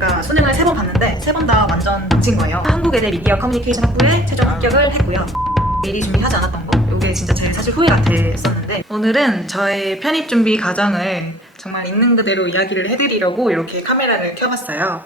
보니까 수능을 3번 봤는데 3번 다 완전 친 거예요. 한국외대 미디어 커뮤니케이션 학부에 최종 합격을 했고요. 미리 준비하지 않았던 거, 이게 진짜 제 사실 후회가 됐었는데, 오늘은 저의 편입 준비 과정을 정말 있는 그대로 이야기를 해드리려고 이렇게 카메라를 켜봤어요.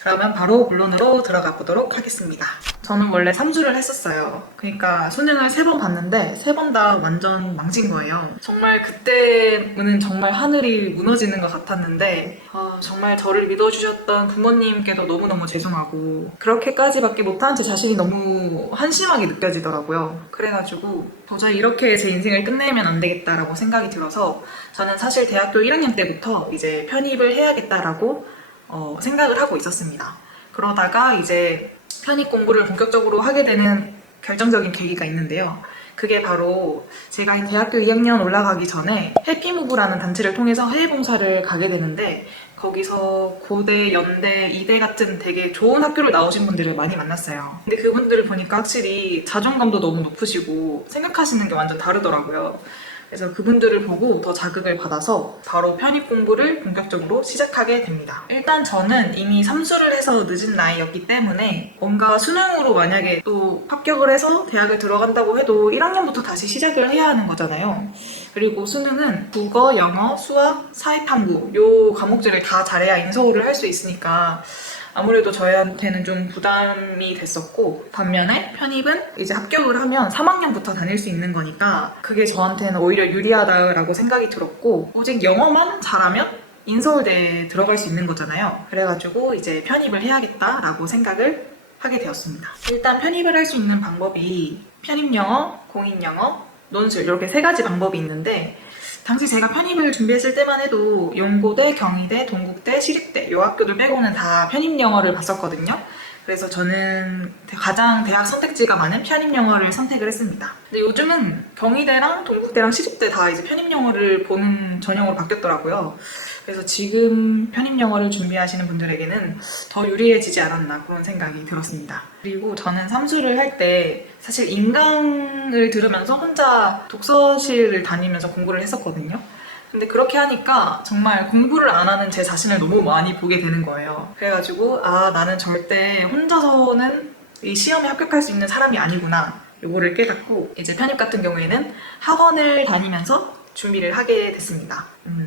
그러면 바로 본론으로 들어가 보도록 하겠습니다. 저는 원래 3주를 했었어요. 그러니까 수능을 3번 봤는데 3번 다 완전 망친 거예요. 정말 그때는 정말 하늘이 무너지는 것 같았는데 정말 저를 믿어주셨던 부모님께도 너무너무 죄송하고, 그렇게까지밖에 못한 제 자신이 너무 한심하게 느껴지더라고요. 그래가지고 도저히 이렇게 제 인생을 끝내면 안 되겠다라고 생각이 들어서, 저는 사실 대학교 1학년 때부터 이제 편입을 해야겠다라고 생각을 하고 있었습니다. 그러다가 이제 편입 공부를 본격적으로 하게 되는 결정적인 계기가 있는데요. 그게 바로 제가 대학교 2학년 올라가기 전에 해피무브라는 단체를 통해서 해외 봉사를 가게 되는데, 거기서 고대, 연대, 이대 같은 되게 좋은 학교를 나오신 분들을 많이 만났어요. 근데 그분들을 보니까 확실히 자존감도 너무 높으시고 생각하시는 게 완전 다르더라고요. 그래서 그분들을 보고 더 자극을 받아서 바로 편입 공부를 본격적으로 시작하게 됩니다. 일단 저는 이미 삼수를 해서 늦은 나이였기 때문에 뭔가 수능으로 만약에 또 합격을 해서 대학을 들어간다고 해도 1학년부터 다시 시작을 해야 하는 거잖아요. 그리고 수능은 국어, 영어, 수학, 사회탐구 요 과목들을 다 잘해야 인서울을 할 수 있으니까 아무래도 저희한테는 좀 부담이 됐었고, 반면에 편입은 이제 합격을 하면 3학년부터 다닐 수 있는 거니까 그게 저한테는 오히려 유리하다라고 생각이 들었고, 오직 영어만 잘하면 인서울대에 들어갈 수 있는 거잖아요. 그래가지고 이제 편입을 해야겠다라고 생각을 하게 되었습니다. 일단 편입을 할 수 있는 방법이 편입영어, 공인영어, 논술 이렇게 3가지 방법이 있는데, 당시 제가 편입을 준비했을 때만 해도 연고대, 경희대, 동국대, 시립대 이 학교들 빼고는 다 편입영어를 봤었거든요. 그래서 저는 가장 대학 선택지가 많은 편입영어를 선택을 했습니다. 근데 요즘은 경희대랑 동국대랑 시립대 다 이제 편입영어를 보는 전형으로 바뀌었더라고요. 그래서 지금 편입영어를 준비하시는 분들에게는 더 유리해지지 않았나 그런 생각이 들었습니다. 그리고 저는 삼수를 할 때 사실 인강을 들으면서 혼자 독서실을 다니면서 공부를 했었거든요. 근데 그렇게 하니까 정말 공부를 안 하는 제 자신을 너무 많이 보게 되는 거예요. 그래가지고 나는 절대 혼자서는 이 시험에 합격할 수 있는 사람이 아니구나, 요거를 깨닫고 이제 편입 같은 경우에는 학원을 다니면서 준비를 하게 됐습니다.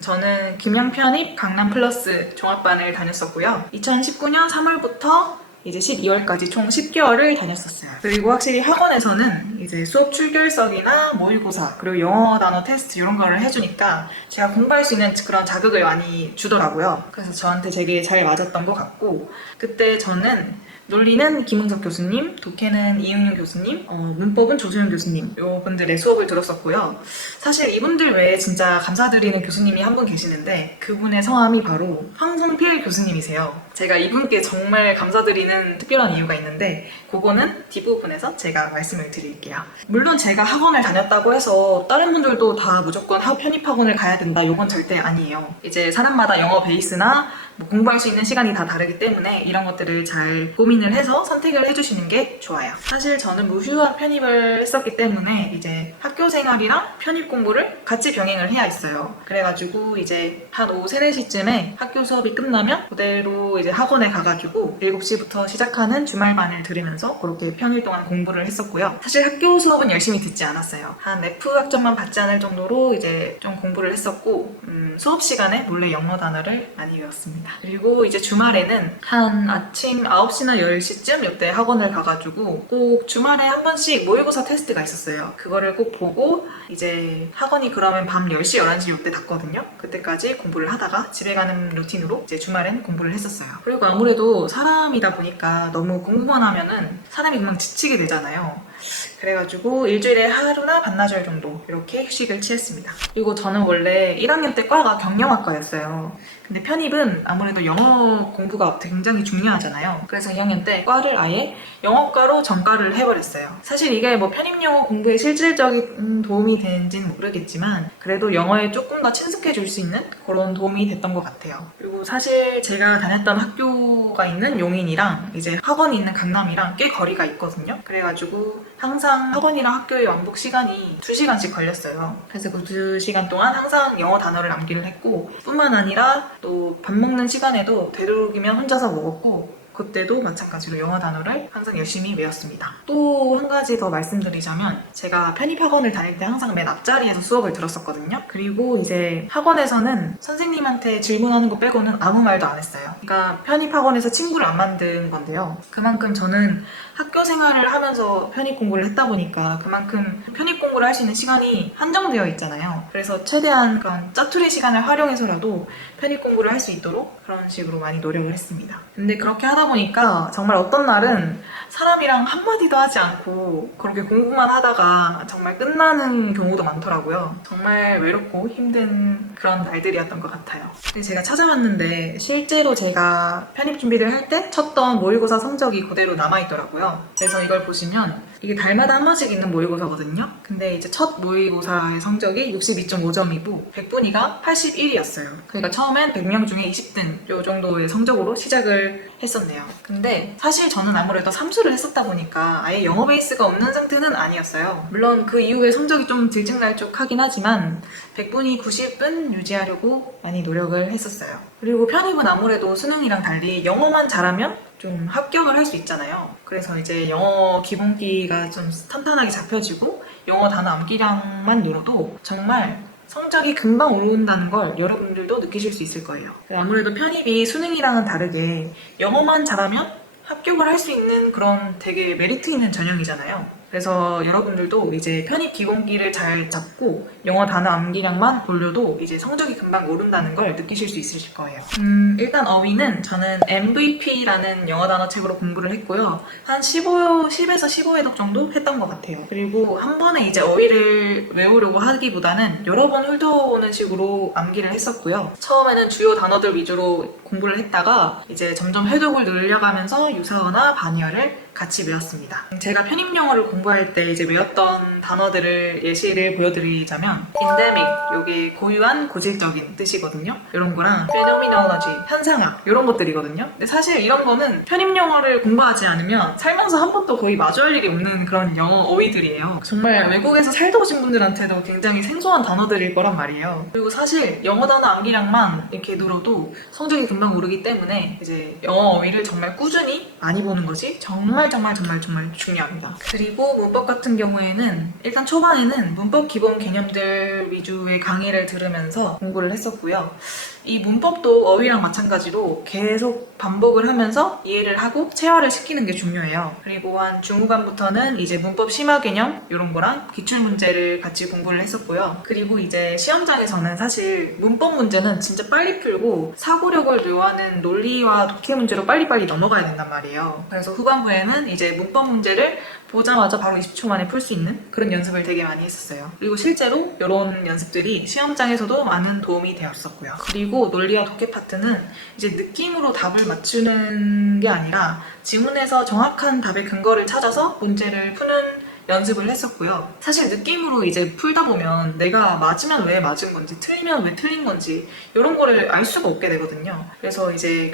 저는 김영편입 강남플러스 종합반을 다녔었고요. 2019년 3월부터 이제 12월까지 총 10개월을 다녔었어요. 그리고 확실히 학원에서는 이제 수업 출결석이나 모의고사, 그리고 영어 단어 테스트 이런 거를 해주니까 제가 공부할 수 있는 그런 자극을 많이 주더라고요. 그래서 저한테 되게 잘 맞았던 것 같고, 그때 저는 논리는 김은석 교수님, 독해는 이응윤 교수님, 문법은 조수영 교수님 이분들의 수업을 들었었고요. 사실 이분들 외에 진짜 감사드리는 교수님이 한 분 계시는데, 그분의 성함이 바로 황성필 교수님이세요. 제가 이분께 정말 감사드리는 특별한 이유가 있는데, 그거는 뒷부분에서 제가 말씀을 드릴게요. 물론 제가 학원을 다녔다고 해서 다른 분들도 다 무조건 편입학원을 가야 된다, 이건 절대 아니에요. 이제 사람마다 영어 베이스나 공부할 수 있는 시간이 다 다르기 때문에 이런 것들을 잘 고민을 해서 선택을 해주시는 게 좋아요. 사실 저는 무휴학 편입을 했었기 때문에 이제 학교 생활이랑 편입 공부를 같이 병행을 해야 했어요. 그래가지고 이제 한 오후 3, 4시쯤에 학교 수업이 끝나면 그대로 이제 학원에 가가지고 7시부터 시작하는 주말반을 들으면서 그렇게 평일 동안 공부를 했었고요. 사실 학교 수업은 열심히 듣지 않았어요. 한 F 학점만 받지 않을 정도로 이제 좀 공부를 했었고, 수업 시간에 몰래 영어 단어를 많이 외웠습니다. 그리고 이제 주말에는 한 아침 9시나 10시쯤 이때 학원을 가가지고 꼭 주말에 한 번씩 모의고사 테스트가 있었어요. 그거를 꼭 보고 이제 학원이 그러면 밤 10시, 11시 이때 닫거든요. 그때까지 공부를 하다가 집에 가는 루틴으로 이제 주말엔 공부를 했었어요. 그리고 아무래도 사람이다 보니까 너무 공부만 하면은 사람이 금방 지치게 되잖아요. 그래가지고 일주일에 하루나 반나절 정도 이렇게 휴식을 취했습니다. 그리고 저는 원래 1학년 때 과가 경영학과였어요. 근데 편입은 아무래도 영어 공부가 굉장히 중요하잖아요. 그래서 2학년 때 과를 아예 영어과로 전과를 해버렸어요. 사실 이게 뭐 편입 영어 공부에 실질적인 도움이 되는지는 모르겠지만 그래도 영어에 조금 더 친숙해질 수 있는 그런 도움이 됐던 것 같아요. 그리고 사실 제가 다녔던 학교 학교가 있는 용인이랑 이제 학원이 있는 강남이랑 꽤 거리가 있거든요. 그래가지고 항상 학원이랑 학교의 왕복 시간이 2시간씩 걸렸어요. 그래서 그 2시간 동안 항상 영어 단어를 암기를 했고, 뿐만 아니라 또 밥 먹는 시간에도 되도록이면 혼자서 먹었고, 그때도 마찬가지로 영어 단어를 항상 열심히 외웠습니다. 또 한 가지 더 말씀드리자면, 제가 편입학원을 다닐 때 항상 맨 앞자리에서 수업을 들었었거든요. 그리고 이제 학원에서는 선생님한테 질문하는 거 빼고는 아무 말도 안 했어요. 그러니까 편입학원에서 친구를 안 만든 건데요. 그만큼 저는 학교 생활을 하면서 편입 공부를 했다 보니까 그만큼 편입 공부를 할 수 있는 시간이 한정되어 있잖아요. 그래서 최대한 그런 짜투리 시간을 활용해서라도 편입 공부를 할 수 있도록 그런 식으로 많이 노력을 했습니다. 근데 그렇게 하다 보니까 정말 어떤 날은 사람이랑 한마디도 하지 않고 그렇게 공부만 하다가 정말 끝나는 경우도 많더라고요. 정말 외롭고 힘든 그런 날들이었던 것 같아요. 제가 찾아봤는데 실제로 제가 편입 준비를 할 때 쳤던 모의고사 성적이 그대로 남아있더라고요. 그래서 이걸 보시면 이게 달마다 한 번씩 있는 모의고사거든요. 근데 이제 첫 모의고사의 성적이 62.5점이고 100분위가 81이었어요. 그러니까 처음엔 100명 중에 20등 요 정도의 성적으로 시작을 했었네요. 근데 사실 저는 아무래도 삼수를 했었다 보니까 아예 영어 베이스가 없는 상태는 아니었어요. 물론 그 이후에 성적이 좀 들쭉날쭉하긴 하지만 100분위 90은 유지하려고 많이 노력을 했었어요. 그리고 편입은 아무래도 수능이랑 달리 영어만 잘하면 좀 합격을 할 수 있잖아요. 그래서 이제 영어 기본기가 좀 탄탄하게 잡혀지고 영어 단어 암기량만 늘어도 정말 성적이 금방 오른다는 걸 여러분들도 느끼실 수 있을 거예요. 아무래도 편입이 수능이랑은 다르게 영어만 잘하면 합격을 할 수 있는 그런 되게 메리트 있는 전형이잖아요. 그래서 여러분들도 이제 편입 기본기를 잘 잡고 영어 단어 암기량만 돌려도 이제 성적이 금방 오른다는 걸 느끼실 수 있으실 거예요. 일단 어휘는 저는 MVP라는 영어 단어 책으로 공부를 했고요. 한 10에서 15회독 정도 했던 것 같아요. 그리고 한 번에 이제 어휘를 외우려고 하기보다는 여러 번 훑어보는 식으로 암기를 했었고요. 처음에는 주요 단어들 위주로 공부를 했다가 이제 점점 회독을 늘려가면서 유사어나 반의어를 같이 외웠습니다. 제가 편입 영어를 공부할 때 이제 외웠던 단어들을 예시를 보여드리자면 endemic, 여기 고유한 고질적인 뜻이거든요. 이런 거랑 phenomenology, 현상학 이런 것들이거든요. 근데 사실 이런 거는 편입 영어를 공부하지 않으면 살면서 한 번도 거의 마주할 일이 없는 그런 영어 어휘들이에요. 정말 외국에서 살다 오신 분들한테도 굉장히 생소한 단어들일 거란 말이에요. 그리고 사실 영어 단어 암기량만 이렇게 늘어도 성적이 금방 오르기 때문에 이제 영어 어휘를 정말 꾸준히 많이 보는 것이 정말 중요합니다. 그리고 문법 같은 경우에는 일단 초반에는 문법 기본 개념들 위주의 강의를 들으면서 공부를 했었고요. 이 문법도 어휘랑 마찬가지로 계속 반복을 하면서 이해를 하고 체화를 시키는 게 중요해요. 그리고 한 중후반부터는 이제 문법 심화 개념 이런 거랑 기출 문제를 같이 공부를 했었고요. 그리고 이제 시험장에서는 사실 문법 문제는 진짜 빨리 풀고 사고력을 요하는 논리와 독해 문제로 빨리빨리 넘어가야 된단 말이에요. 그래서 후반부에는 이제 문법 문제를 보자마자 바로 20초 만에 풀 수 있는 그런 연습을 되게 많이 했었어요. 그리고 실제로 이런 연습들이 시험장에서도 많은 도움이 되었었고요. 그리고 논리와 독해 파트는 이제 느낌으로 답을 맞추는 게 아니라 지문에서 정확한 답의 근거를 찾아서 문제를 푸는 연습을 했었고요. 사실 느낌으로 이제 풀다 보면 내가 맞으면 왜 맞은 건지 틀리면 왜 틀린 건지 이런 거를 알 수가 없게 되거든요. 그래서 이제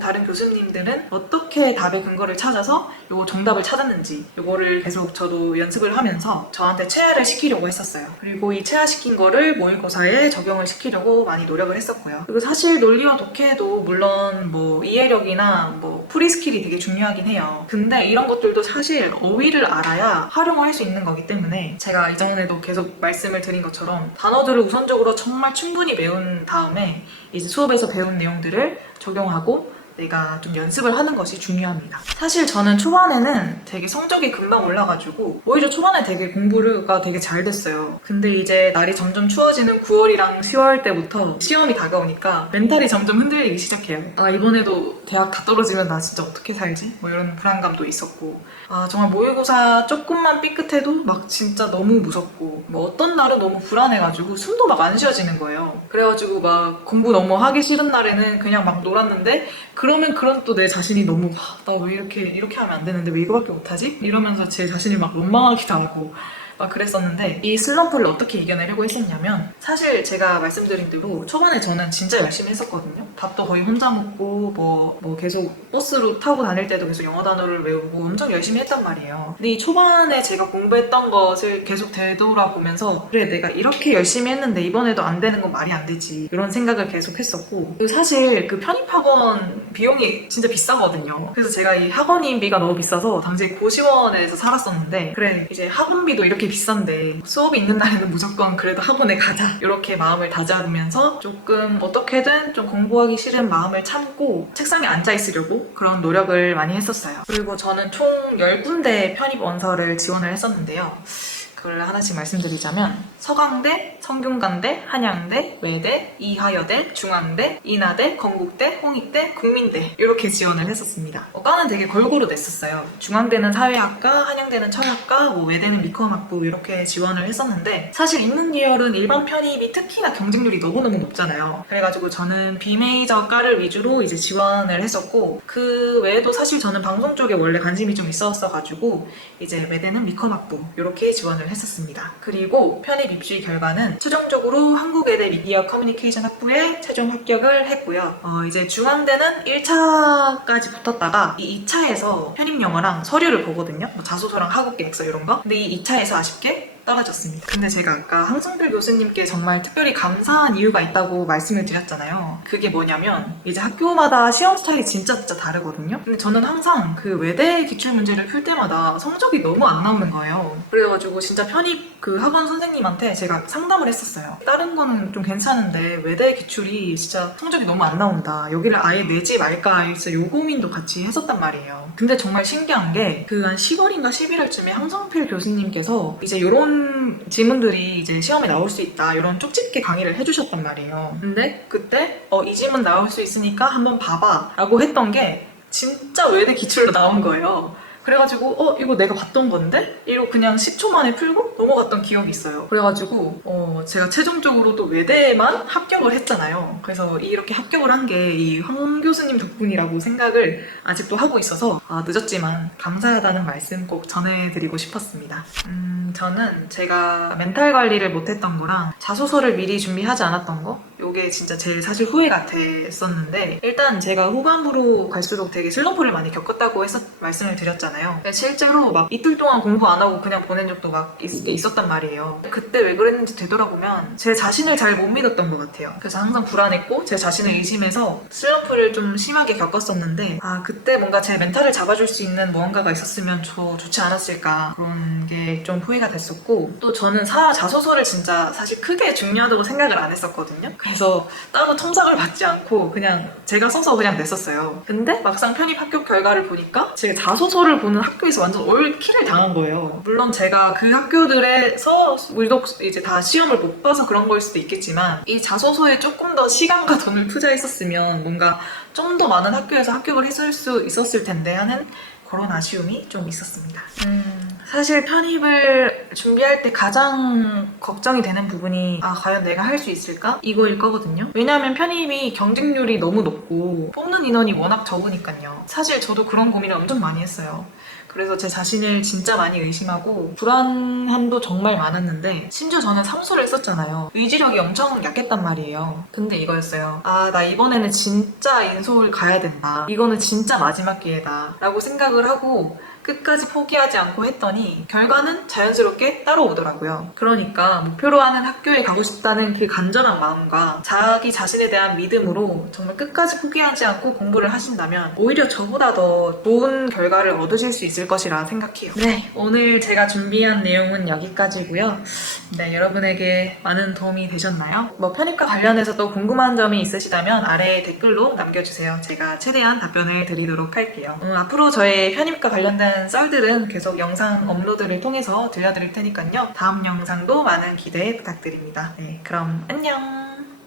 다른 교수님들은 어떻게 답의 근거를 찾아서 요 정답을 찾았는지 요거를 계속 저도 연습을 하면서 저한테 체화를 시키려고 했었어요. 그리고 이 체화시킨 거를 모의고사에 적용을 시키려고 많이 노력을 했었고요. 그리고 사실 논리와 독해도 물론 뭐 이해력이나 뭐 풀이 스킬이 되게 중요하긴 해요. 근데 이런 것들도 사실 어휘를 알아야 활용을 할 수 있는 거기 때문에 제가 이전에도 계속 말씀을 드린 것처럼 단어들을 우선적으로 정말 충분히 외운 다음에 이제 수업에서 배운 내용들을 적용하고 내가 좀 연습을 하는 것이 중요합니다. 사실 저는 초반에는 되게 성적이 금방 올라가지고 오히려 초반에 되게 공부가 되게 잘 됐어요. 근데 이제 날이 점점 추워지는 9월이랑 10월 때부터 시험이 다가오니까 멘탈이 점점 흔들리기 시작해요. 아, 이번에도 대학 다 떨어지면 나 진짜 어떻게 살지? 뭐 이런 불안감도 있었고, 아, 정말 모의고사 조금만 삐끗해도 막 진짜 너무 무섭고, 뭐 어떤 날은 너무 불안해가지고 숨도 막 안 쉬어지는 거예요. 그래가지고 막 공부 너무 하기 싫은 날에는 그냥 막 놀았는데, 그럼 또 내 자신이 너무 나 왜 이렇게 하면 안 되는데 왜 이거밖에 못하지? 이러면서 제 자신이 막 원망하기도 하고 막 그랬었는데 이 슬럼프를 어떻게 이겨내려고 했었냐면 사실 제가 말씀드린 대로 초반에 저는 진짜 열심히 했었거든요. 밥도 거의 혼자 먹고 뭐 계속 버스로 타고 다닐 때도 계속 영어 단어를 외우고 엄청 열심히 했단 말이에요. 근데 이 초반에 제가 공부했던 것을 계속 되돌아보면서 그래 내가 이렇게 열심히 했는데 이번에도 안 되는 건 말이 안 되지 이런 생각을 계속 했었고 그리고 사실 그 편입학원 비용이 진짜 비싸거든요. 그래서 제가 이 학원인비가 너무 비싸서 당시에 고시원에서 살았었는데 그래 이제 학원비도 이렇게 비싼데 수업이 있는 날에는 무조건 그래도 학원에 가자 이렇게 마음을 다잡으면서 조금 어떻게든 좀 공부하기 싫은 마음을 참고 책상에 앉아 있으려고 그런 노력을 많이 했었어요. 그리고 저는 총 10군데 편입 원서를 지원을 했었는데요. 그걸 하나씩 말씀드리자면 서강대, 성균관대, 한양대, 외대, 이화여대, 중앙대, 인하대, 건국대, 홍익대, 국민대 이렇게 지원을 했었습니다. 과는 되게 골고루 냈었어요. 중앙대는 사회학과, 한양대는 철학과, 외대는 미컴학부 이렇게 지원을 했었는데 사실 있는 계열은 일반 편입이 특히나 경쟁률이 너무너무 높잖아요. 그래가지고 저는 비메이저 과를 위주로 이제 지원을 했었고 그 외에도 사실 저는 방송 쪽에 원래 관심이 좀 있었어가지고 이제 외대는 미컴학부 이렇게 지원을 했었습니다. 그리고 편입 입시 결과는 최종적으로 한국외대 미디어 커뮤니케이션 학부에 최종 합격을 했고요. 이제 중앙대는 1차까지 붙었다가 이 2차에서 편입 영어랑 서류를 보거든요. 뭐 자소서랑 학업 계획서 이런 거. 근데 이 2차에서 아쉽게 떨어졌습니다. 근데 제가 아까 황승필 교수님께 정말 특별히 감사한 이유가 있다고 말씀을 드렸잖아요. 그게 뭐냐면 이제 학교마다 시험 스타일이 진짜 다르거든요. 근데 저는 항상 그 외대 기출문제를 풀 때마다 성적이 너무 안 나오는 거예요. 그래가지고 진짜 편입 그 학원 선생님한테 제가 상담을 했었어요. 다른 거는 좀 괜찮은데 외대 기출이 진짜 성적이 너무 안 나온다. 여기를 아예 내지 말까 해서 요 고민도 같이 했었단 말이에요. 근데 정말 신기한 게 그 한 10월인가 11월쯤에 황성필 교수님께서 이제 요런 지문들이 이제 시험에 나올 수 있다 이런 쪽집게 강의를 해주셨단 말이에요. 근데 그때 이 지문 나올 수 있으니까 한번 봐봐 라고 했던 게 진짜 외대 기출로 나온 거예요. 그래가지고 이거 내가 봤던 건데? 이러고 그냥 10초 만에 풀고 넘어갔던 기억이 있어요. 그래가지고 제가 최종적으로 또 외대에만 합격을 했잖아요. 그래서 이렇게 합격을 한 게 이 황 교수님 덕분이라고 생각을 아직도 하고 있어서 늦었지만 감사하다는 말씀 꼭 전해드리고 싶었습니다. 저는 제가 멘탈 관리를 못했던 거랑 자소서를 미리 준비하지 않았던 거 이게 진짜 제일 사실 후회가 됐었는데 일단 제가 후반부로 갈수록 되게 슬럼프를 많이 겪었다고 말씀을 드렸잖아요. 실제로 막 이틀 동안 공부 안 하고 그냥 보낸 적도 막 있었단 말이에요. 그때 왜 그랬는지 되돌아보면 제 자신을 잘 못 믿었던 것 같아요. 그래서 항상 불안했고 제 자신을 의심해서 슬럼프를 좀 심하게 겪었었는데 그때 뭔가 제 멘탈을 잡아줄 수 있는 무언가가 있었으면 좋지 않았을까 그런 게 좀 후회가 됐었고 또 저는 자소서를 진짜 사실 크게 중요하다고 생각을 안 했었거든요. 그래서 따로 첨삭을 받지 않고 그냥 제가 써서 그냥 냈었어요. 근데 막상 편입 합격 결과를 보니까 제가 자소서를 보는 학교에서 완전 올킬을 당한 거예요. 물론 제가 그 학교들에서 우리도 이제 다 시험을 못 봐서 그런 걸 수도 있겠지만 이 자소서에 조금 더 시간과 돈을 투자했었으면 뭔가 좀 더 많은 학교에서 합격을 했을 수 있었을 텐데 하는 그런 아쉬움이 좀 있었습니다. 사실 편입을 준비할 때 가장 걱정이 되는 부분이 과연 내가 할 수 있을까? 이거일 거거든요. 왜냐하면 편입이 경쟁률이 너무 높고 뽑는 인원이 워낙 적으니까요. 사실 저도 그런 고민을 엄청 많이 했어요. 그래서 제 자신을 진짜 많이 의심하고 불안함도 정말 많았는데 심지어 저는 삼수를 했었잖아요. 의지력이 엄청 약했단 말이에요. 근데 이거였어요. 나 이번에는 진짜 인솔 가야 된다. 이거는 진짜 마지막 기회다 라고 생각을 하고 끝까지 포기하지 않고 했더니 결과는 자연스럽게 따라오더라고요. 그러니까 목표로 하는 학교에 가고 싶다는 그 간절한 마음과 자기 자신에 대한 믿음으로 정말 끝까지 포기하지 않고 공부를 하신다면 오히려 저보다 더 좋은 결과를 얻으실 수 있을 것이라 생각해요. 네, 오늘 제가 준비한 내용은 여기까지고요. 네, 여러분에게 많은 도움이 되셨나요? 편입과 관련해서 또 궁금한 점이 있으시다면 아래 댓글로 남겨주세요. 제가 최대한 답변을 드리도록 할게요. 앞으로 저의 편입과 관련된 썰들은 계속 영상 업로드를 통해서 들려드릴 테니까요. 다음 영상도 많은 기대 부탁드립니다. 네, 그럼 안녕!